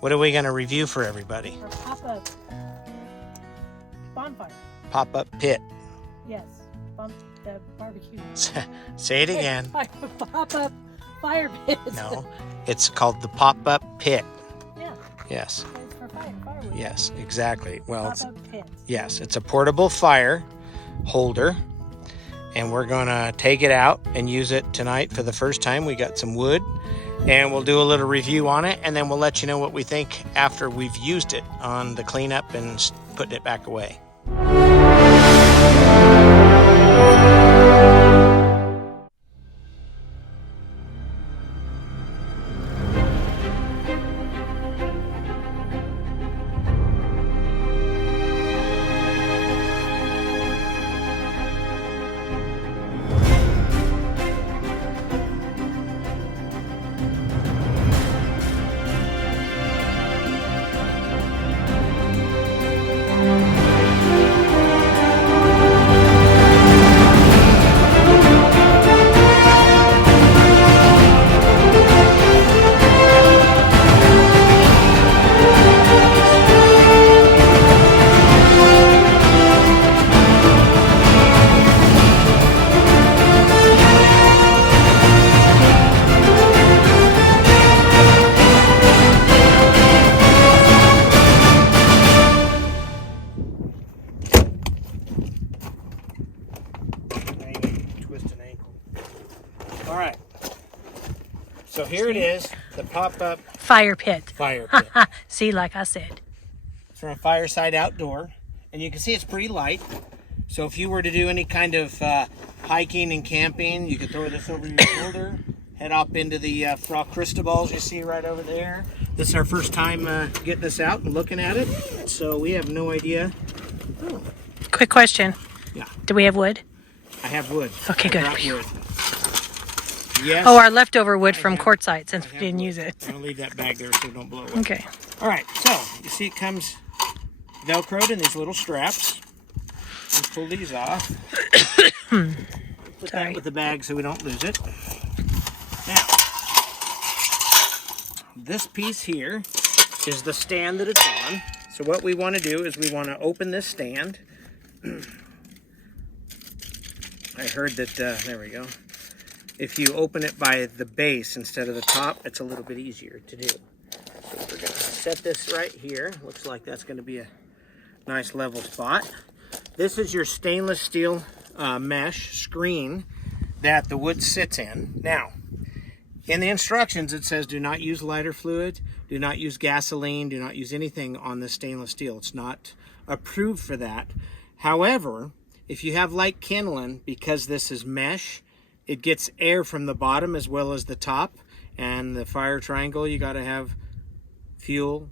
What are we going to review for everybody? Our pop-up bonfire. Pop-up pit. Yes, the barbecue. Say it again. Pop-up fire pit. No, it's called the pop-up pit. Yeah. Yes. It's for firewood. Yes, exactly. Well, Pop-up pit. yes, it's a portable fire holder, and we're going to take it out and use it tonight for the first time. We got some wood, and we'll do a little review on it, and then we'll let you know what we think after we've used it on the cleanup and putting it back away. All right, so here it is, the pop-up Fire pit. fire pit. See, like I said. It's from Fireside Outdoor, and you can see it's pretty light. So if you were to do any kind of hiking and camping, you could throw this over your shoulder, head up into the rock crystal balls you see right over there. This is our first time getting this out and looking at it, so we have no idea. Oh, Quick question. yeah, Do we have wood? I have wood. Okay, I good. brought wood. Yes. Oh, our leftover wood from quartzite since we didn't use it. I'm gonna leave that bag there so it don't blow away. Okay. All right, so you see it comes Velcroed in these little straps. And pull these off. Put Sorry. that with the bag so we don't lose it. Now, this piece here is the stand that it's on. So what we want to do is we want to open this stand. I heard that, there we go. If you open it by the base instead of the top, it's a little bit easier to do. So we're going to set this right here. Looks like that's going to be a nice level spot. This is your stainless steel mesh screen that the wood sits in. Now, in the instructions it says do not use lighter fluid, do not use gasoline, do not use anything on this stainless steel. It's not approved for that. However, if you have light kindling, because this is mesh, it gets air from the bottom as well as the top, and the fire triangle, you got to have fuel,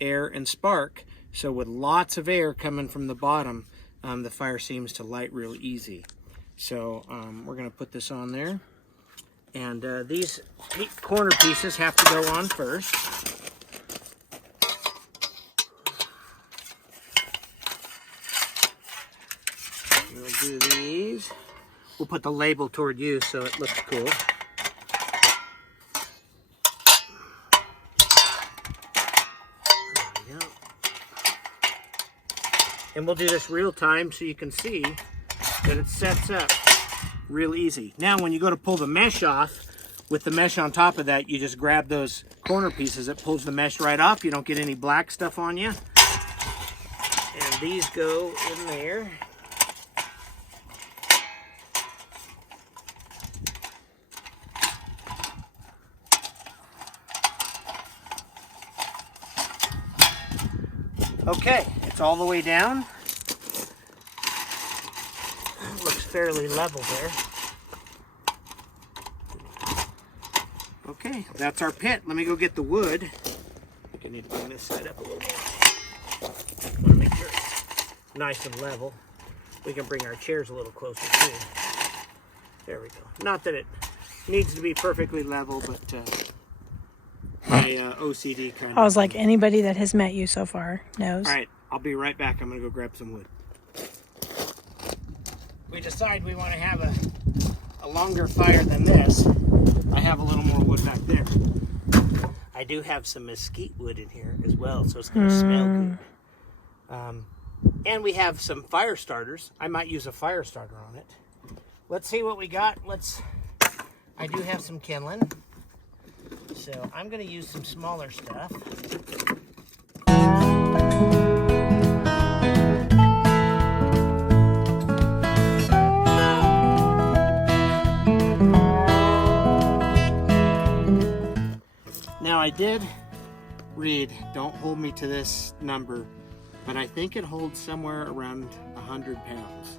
air, and spark. So with lots of air coming from the bottom, the fire seems to light real easy. So we're going to put this on there, and these corner pieces have to go on first. We'll do these. We'll put the label toward you so it looks cool. There we go. And we'll do this real time so you can see that it sets up real easy. Now when you go to pull the mesh off, with the mesh on top of that, you just grab those corner pieces. It pulls the mesh right off. You don't get any black stuff on you. And these go in there. Okay, it's all the way down. Looks fairly level there. Okay, that's our pit. Let me go get the wood. I think I need to bring this side up a little more. I want to make sure it's nice and level. We can bring our chairs a little closer too. There we go. Not that it needs to be perfectly level, but my OCD kind of... I was like, anybody that has met you so far knows. All right, I'll be right back. I'm going to go grab some wood. We decide we want to have a longer fire than this. I have a little more wood back there. I do have some mesquite wood in here as well, so it's going to smell good. And we have some fire starters. I might use a fire starter on it. Let's see what we got. I do have some kindling, so I'm going to use some smaller stuff. Now I did read, don't hold me to this number, but I think it holds somewhere around 100 pounds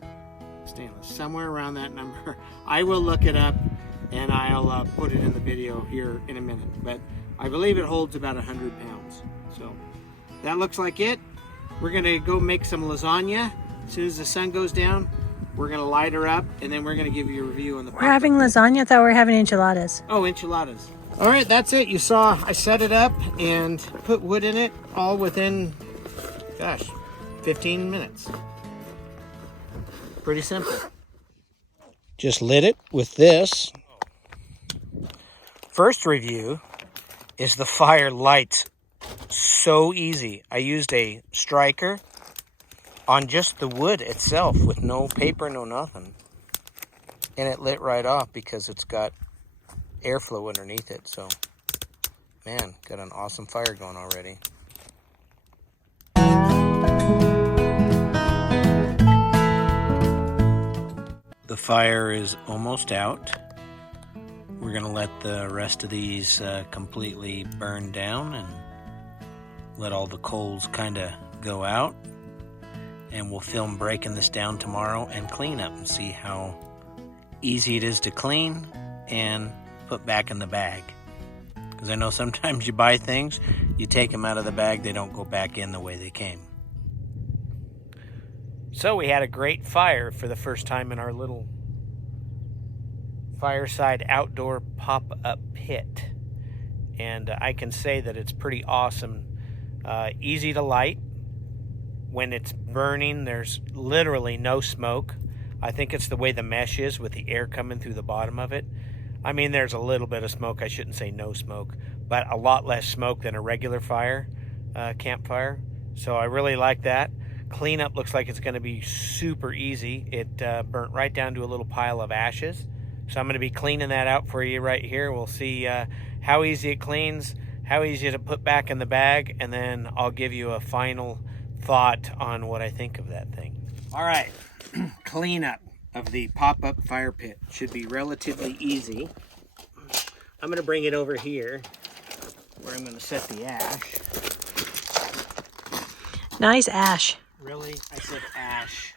stainless, somewhere around that number. I will look it up and I'll put it in the video here in a minute, but I believe it holds about 100 pounds. So that looks like it. We're gonna go make some lasagna. As soon as the sun goes down, we're gonna light her up and then we're gonna give you a review on the We're having lasagna? I thought we were having enchiladas. Oh, enchiladas. All right, that's it. You saw I set it up and put wood in it all within, gosh, 15 minutes. Pretty simple. Just lit it with this. First review is the fire lights so easy. I used a striker on just the wood itself with no paper, no nothing. And it lit right off because it's got airflow underneath it. So, man, got an awesome fire going already. The fire is almost out. We're gonna let the rest of these completely burn down and let all the coals kind of go out. And we'll film breaking this down tomorrow and clean up and see how easy it is to clean and put back in the bag. Because I know sometimes you buy things, you take them out of the bag, they don't go back in the way they came. So we had a great fire for the first time in our little Fireside outdoor pop-up pit. And I can say that it's pretty awesome. Easy to light. When it's burning, there's literally no smoke. I think it's the way the mesh is with the air coming through the bottom of it. I mean, there's a little bit of smoke. I shouldn't say no smoke, but a lot less smoke than a regular fire, campfire. So I really like that. Cleanup looks like it's going to be super easy. It burnt right down to a little pile of ashes. So I'm going to be cleaning that out for you right here. We'll see how easy it cleans, how easy to put back in the bag, and then I'll give you a final thought on what I think of that thing. All right, cleanup of the pop-up fire pit should be relatively easy. I'm going to bring it over here where I'm going to set the ash. Nice ash. Really? I said ash.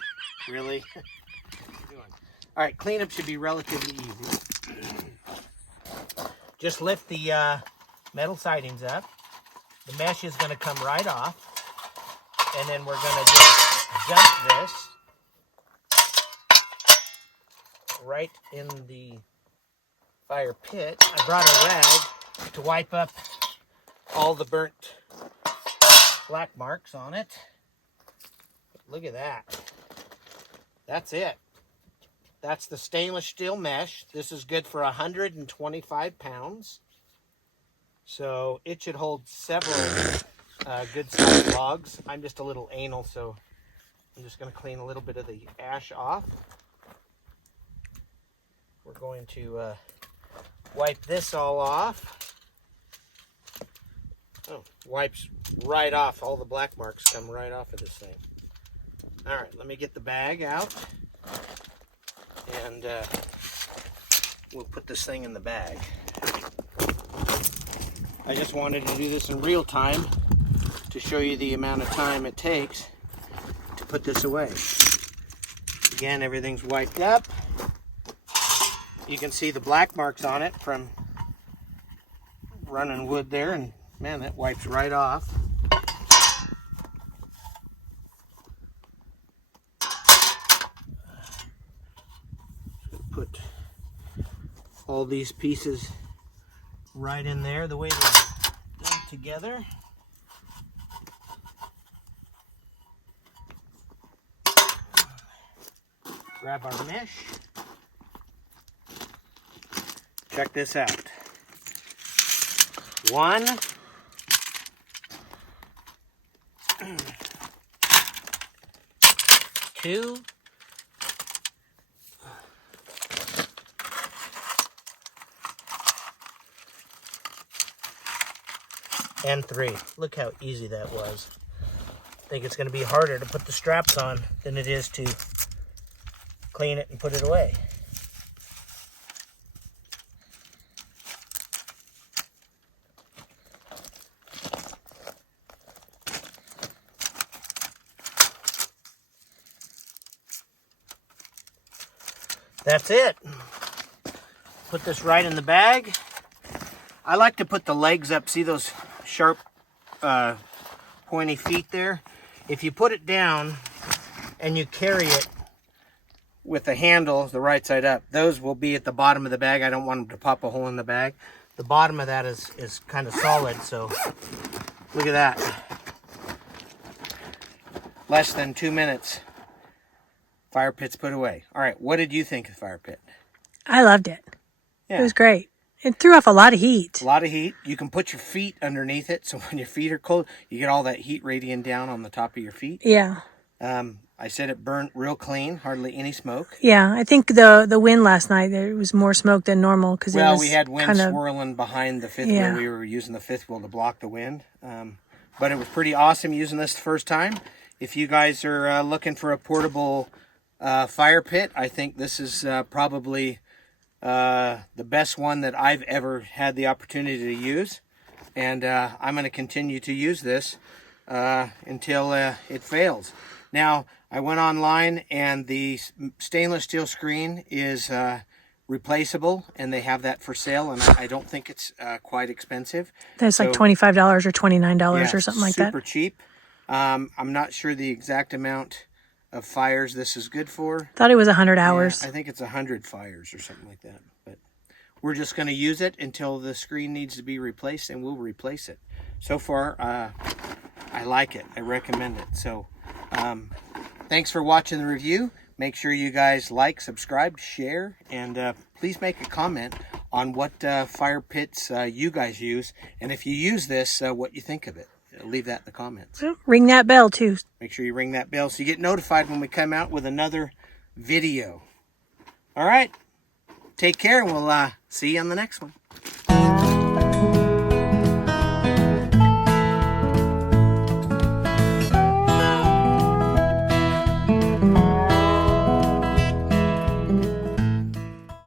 Really? All right, cleanup should be relatively easy. Just lift the metal sidings up. The mesh is going to come right off. And then we're going to just dump this right in the fire pit. I brought a rag to wipe up all the burnt black marks on it. Look at that. That's it. That's the stainless steel mesh. This is good for 125 pounds. So it should hold several good sized logs. I'm just a little anal, so I'm just going to clean a little bit of the ash off. We're going to wipe this all off. Oh, wipes right off. All the black marks come right off of this thing. All right, let me get the bag out. And we'll put this thing in the bag. I just wanted to do this in real time to show you the amount of time it takes to put this away. Again, everything's wiped up. You can see the black marks on it from running wood there, and man, that wipes right off. Put all these pieces right in there the way they're done together. Grab our mesh. Check this out. 1, 2. And 3. Look how easy that was. I think it's going to be harder to put the straps on than it is to clean it and put it away. That's it. Put this right in the bag. I like to put the legs up. See those sharp, pointy feet there? If you put it down and you carry it with the handle the right side up, those will be at the bottom of the bag. I don't want them to pop a hole in the bag. The bottom of that is kind of solid, so look at that. Less than 2 minutes. Fire pit's put away. All right, what did you think of the fire pit? I loved it. Yeah. It was great. It threw off a lot of heat. A lot of heat. You can put your feet underneath it, so when your feet are cold, you get all that heat radiating down on the top of your feet. Yeah. I said it burnt real clean, hardly any smoke. Yeah, I think the wind last night, there was more smoke than normal. Cause Well, it was we had wind kinda, swirling behind the fifth Yeah. wheel. We were using the fifth wheel to block the wind. But it was pretty awesome using this the first time. If you guys are looking for a portable fire pit, I think this is probably the best one that I've ever had the opportunity to use. And I'm going to continue to use this until it fails. Now, I went online and the stainless steel screen is replaceable, and they have that for sale, and I don't think it's quite expensive. That's like $25 or $29 or something like that. Super cheap. I'm not sure the exact amount of fires this is good for. Thought it was 100 hours. Yeah, I think it's 100 fires or something like that. But we're just going to use it until the screen needs to be replaced, and we'll replace it. So far, I like it. I recommend it. So thanks for watching the review. Make sure you guys like, subscribe, share, and please make a comment on what fire pits you guys use. And if you use this, what you think of it. Leave that in the comments. Ring that bell too. Make sure you ring that bell so you get notified when we come out with another video. All right. Take care, and we'll see you on the next one.